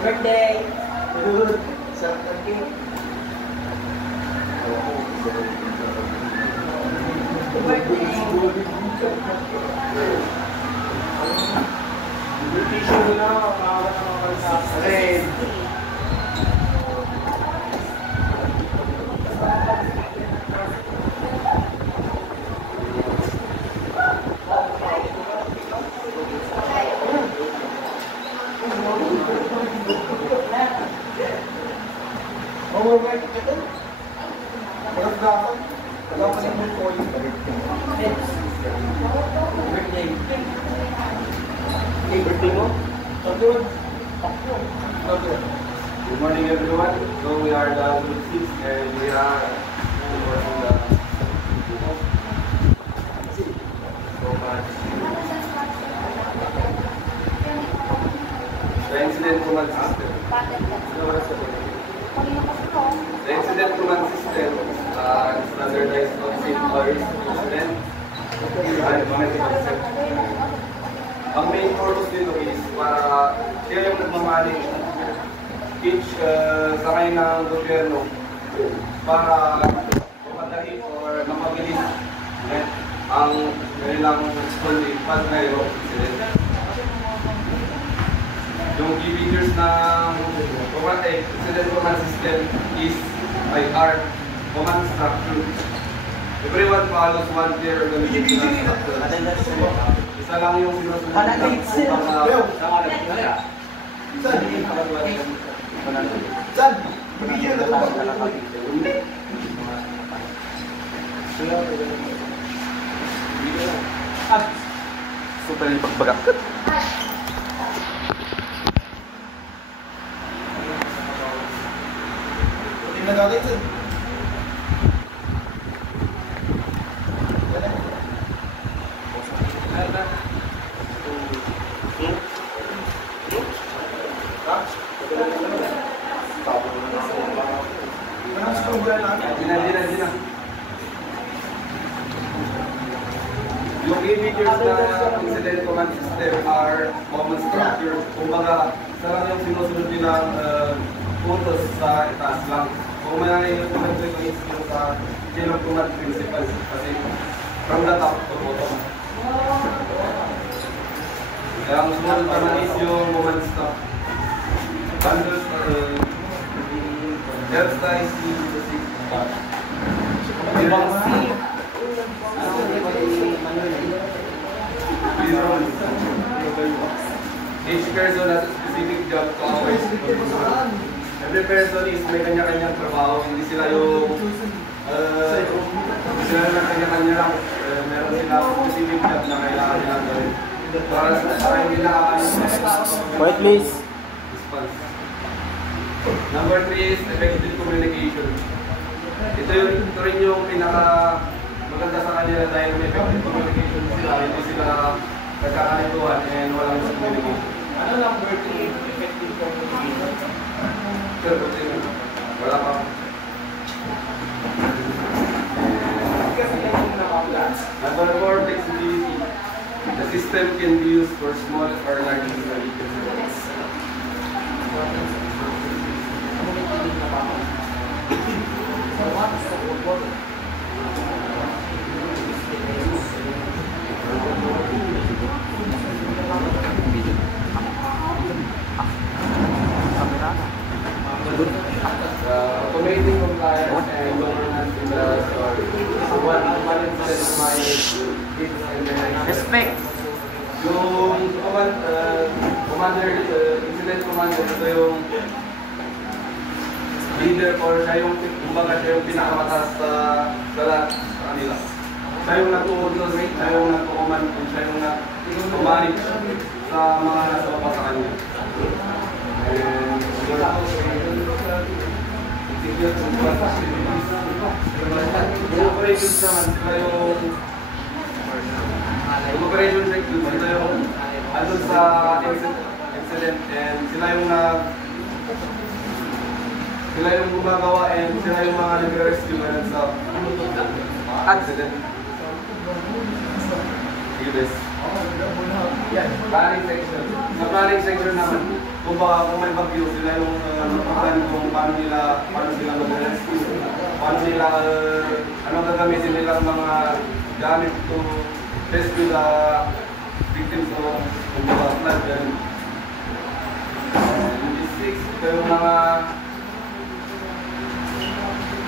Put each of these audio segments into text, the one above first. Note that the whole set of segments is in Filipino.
Birthday! Birthday! Tissue mo na, makakawat na mga kalsa. Red! Good morning everyone. So we are the group 6 and we are working the so much. The incident command system. The incident command system is standardized on safeguards, incident, and monitoring concept. Ang main purpose nito is para siya yung nagmamanage each sakay ng gobyerno para mapadali or mapabilis ang kanilang responding pag mayroong incident. Yung key features ng incident command system is IR, command structure. Everyone follows one clear organization structure. Isa lang yung sinusunod Saan? Bigyan na ako. super yung pagbagakot. Tingnan natin saan. Yung key features na incident command system are common structure. Kumbaga, sarang yung sinusunod nilang photos sa itaas lang. Kung may yung sa chain of command principles kasi from the top to bottom. Kaya ang sumunod naman is yung command stuff. Bundles, delta is the six. Each person has a specific job to always. Every person is may kanya-kanyang trabaho. Hindi sila yung kanya-kanya lang. Meron sila specific job na kailangan nila gawin. Para hindi na Wait, please. Number 3 is effective communication. Ito rin yung pinaka maganda sa kanila dahil may effective communication sila. Hindi sila nagkakanituhan and walang miscommunication. Ano number 3? Effective communication? Sure, wala pa. Number 4, flexibility. The system can be used for small or large installations. Automating compliance and governance in the store. One incident of my Respect. yung incident commander, ito yung leader or siya yung pinakamataas sa lahat sa kanila. Siya yung nag-uudlos, siya yung nag-command, siya yung nag-manage sa mga nasa baba sa kanya. Yung operations naman, sila yung operation sector, sila yung andun sa incident and sila yung gumagawa and sila yung mga nag-rescue na sa accident. Sige, bes. Planning section. Sa planning section naman, kung may bagyo, sila yung plan kung paano sila mag-rescue, paano nila, ano gagamitin nilang mga gamit to rescue the victims of flood. Logistics, ito yung mga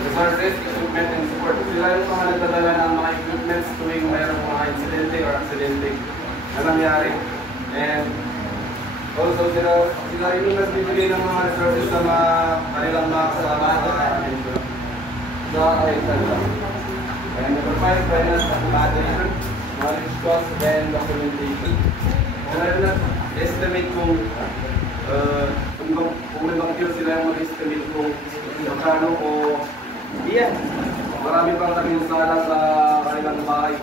resources, equipment, and support. Sila yung mga nagdadala ng mga equipments tuwing mayroong mga insidente or aksidente na nangyari. And also sila rin yung nagbibigay ng mga resources sa mga kanilang mga kasama sa kahitan. And number 5, finance and management, knowledge, cost, and documentation. Sila rin na-estimate kung may bagyo, sila yung mag-estimate kung magkano o iyan. Marami pang kaming sala sa kanilang bahay.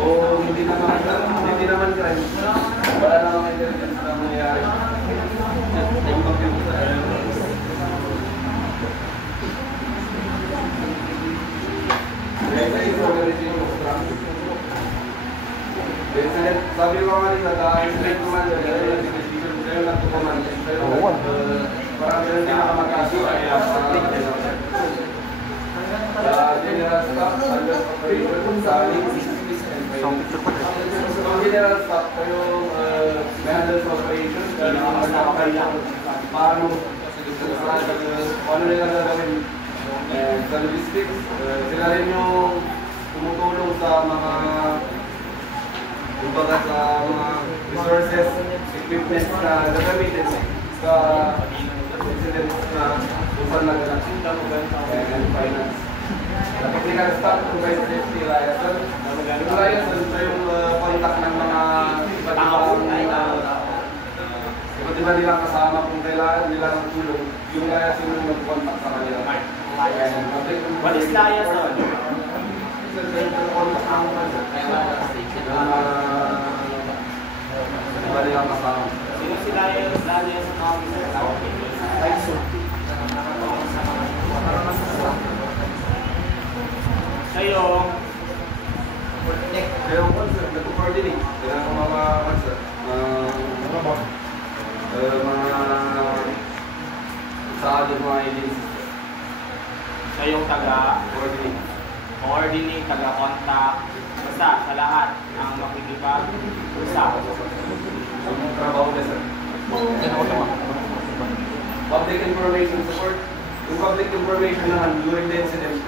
O hindi naman crime. Wala namang intelligence na mangyayari. Sabi ko kanina, dahil sila naman, kayo nagtukuman, parang ganun din nakamagkaso ay general staff, under operation, selling, general staff ko yung handle sa operation, paano nila gagawin sa logistics. Sila rin yung tumutulong sa mga resources, equipment na gagamitin sa incidents na usan na ganap and finance. Technical staff to provide safety liaison. Yung liaison ito yung contact ng mga iba't iba nilang kasama kung kailangan nila ng tulong. Yung liaison yung mag-contact sa kanila. What is liaison? Iba nilang kasama. Sino si liaison officer? Kayo, nag-coordinate. Kaya ang mga sa ating mga agencies. kayong coordinate, taga-contact, basta sa lahat ang makikipag-usap. Ang trabaho na sir. Public information support. Yung public information naman during the incident,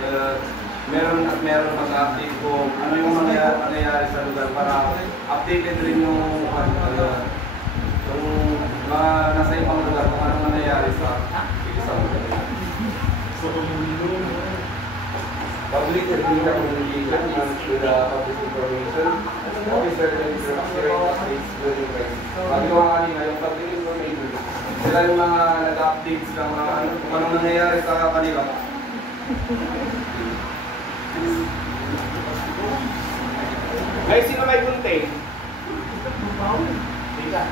meron mag-update kung ano yung nangyayari sa lugar para updated rin yung mga nasa ibang lugar kung ano nangyayari sa isang lugar. Public technical communication with the public information, officer and accurate updates during crisis. Sabi ko nga kanina, yung public information, sila yung mga nag-updates ng mga kung anong nangyayari sa kanila. Guys, sino may gunting? Dika.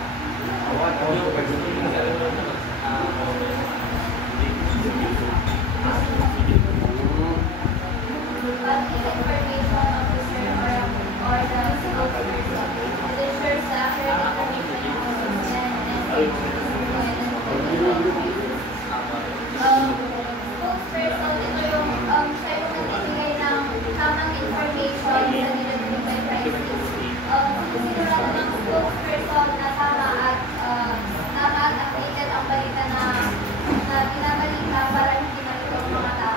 Tama at updated ang balita na binabalita para hindi malito ang mga tao.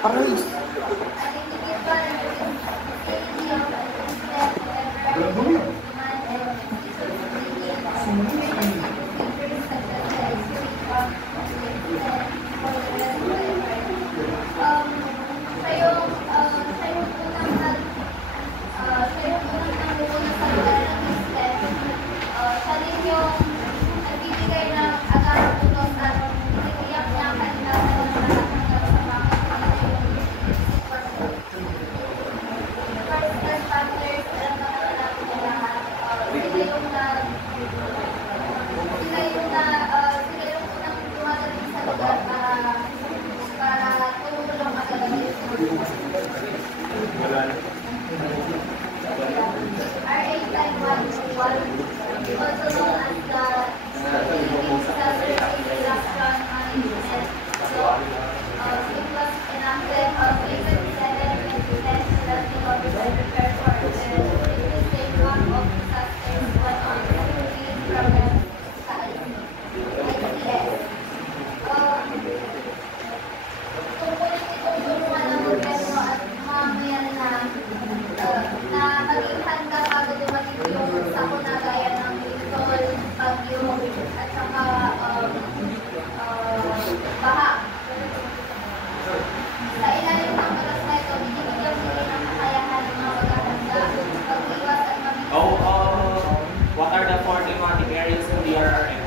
Paris! What are the four thematic areas in DRRM?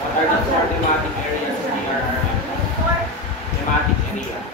What are the four thematic areas in DRRM? Thematic area.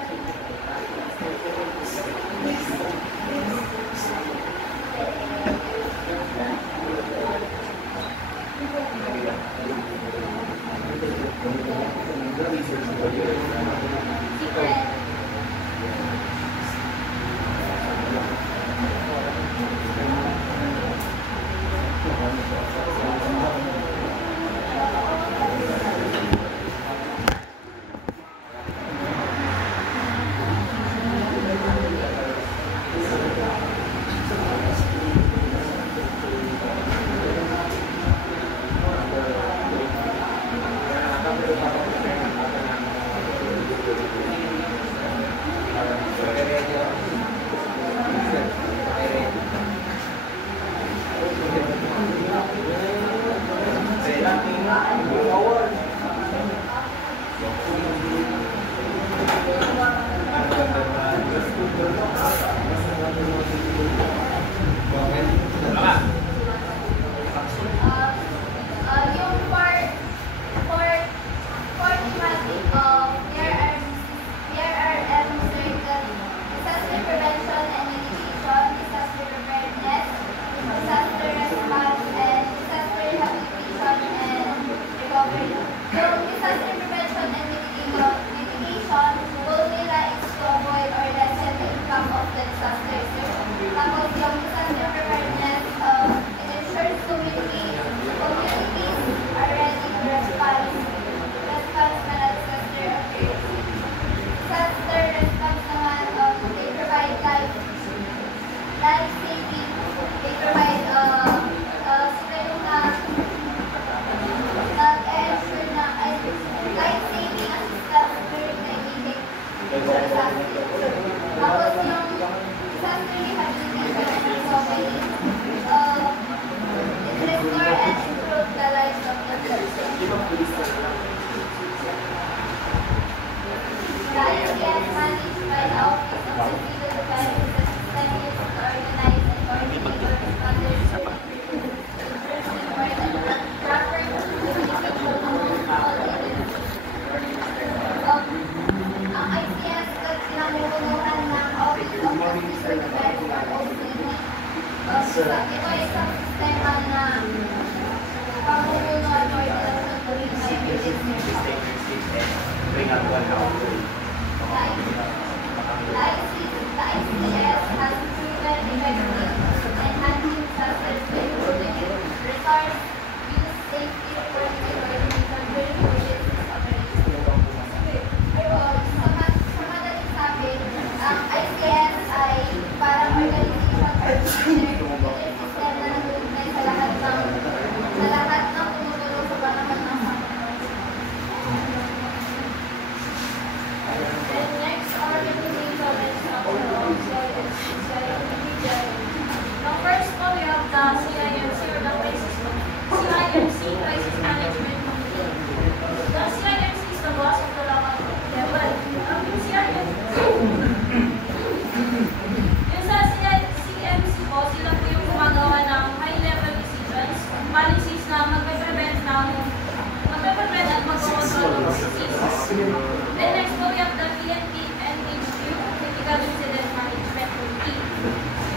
Then next po, we have the PNP and HQ, Critical Incident Management Team.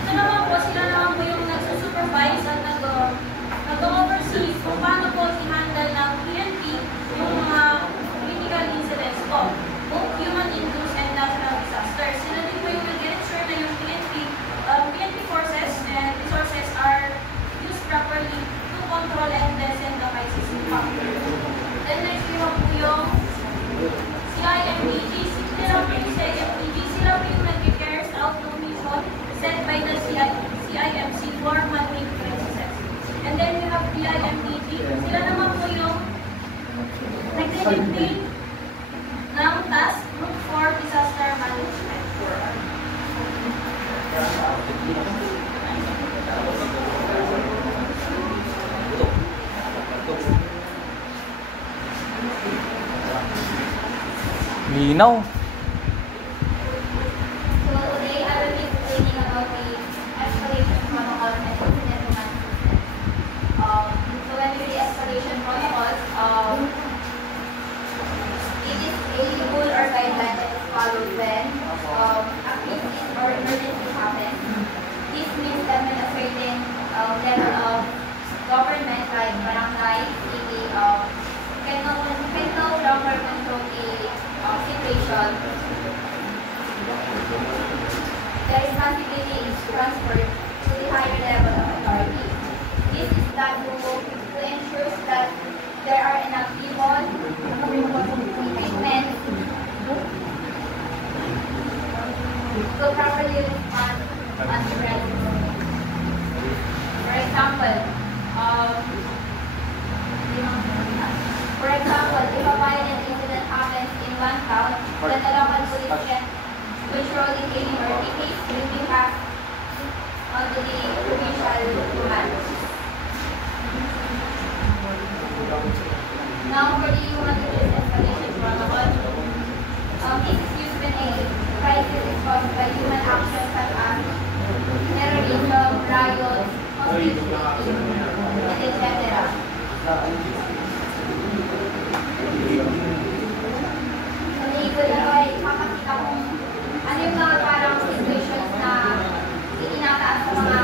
Ito naman po, sila naman po yung nagsusupervise at nag-oversee kung paano po i-handle ng PNP yung mga critical incidents po, both human-induced and natural disasters. Sila din po yung nag-ensure na yung PNP forces and resources are used properly to control and lessen the crisis impact. Then next, we have po yung CIMDG. Sila po yung CIMDG. Sila po yung nag-carries out ng mission set by the CIMC for managing crises. And then we have PIMDG. Sila naman po yung nag-maintain ng task group for disaster management. Linaw. So today I will be explaining about the escalation protocol and incident management. So when we do escalation protocols, it is a rule or guideline that is followed when a crisis or emergency happens. This means that when a certain level of government, like barangay, city, can no longer control a situation, the responsibility is transferred to the higher level of authority. This is done to ensure that there are enough people, equipment, to properly respond at the present moment. For example, if a violent incident happens in one town, then the local police can control the killing or the case will be passed onto the provincial command. Now for the human interest escalation protocol, this is used when a crisis is caused by human actions such as terrorism, riots, hostility, and etc. Ikot na ay makakita kung ano yung mga parang situations na itinataas sa mga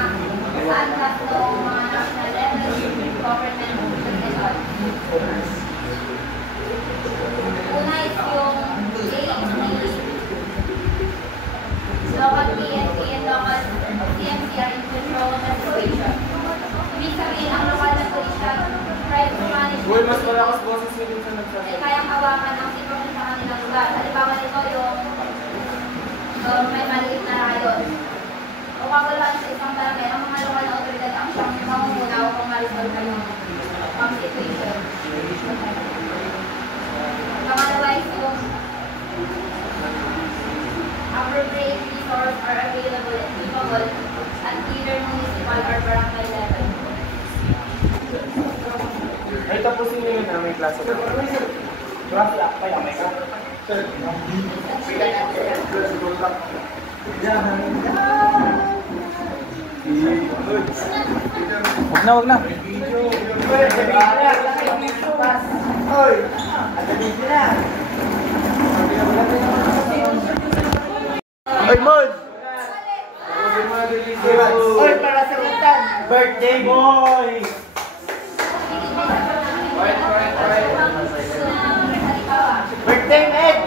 saan-saan ng mga national level, government, and all. Una is yung local PNP and local CMC are in control of the situation. Ibig sabihin, ang lokal na police crisis management mas malakas boses nyo sa nagsasabi. ay kayang hawakan ang sitwasyon sa kanilang lugar. Halimbawa nito yung may maliit na riot. O kaguluhan sa isang barangay, ang mga lokal na otoridad ang siyang mamumuna upang ma-resolve yung situation. Pangalawa is yung appropriate resource are available and capable at either municipal or barangay level. Ay, tapusin nyo yun na may klase ka. Klase lang, kaya may ka. Sir, Wag na. Hoy! Hoy, Mod! Hoy, para sa Rutan! Birthday boy! Birthday, Ed!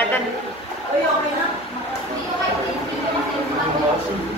yata. Uy, okay na? Hindi okay. Hindi kasi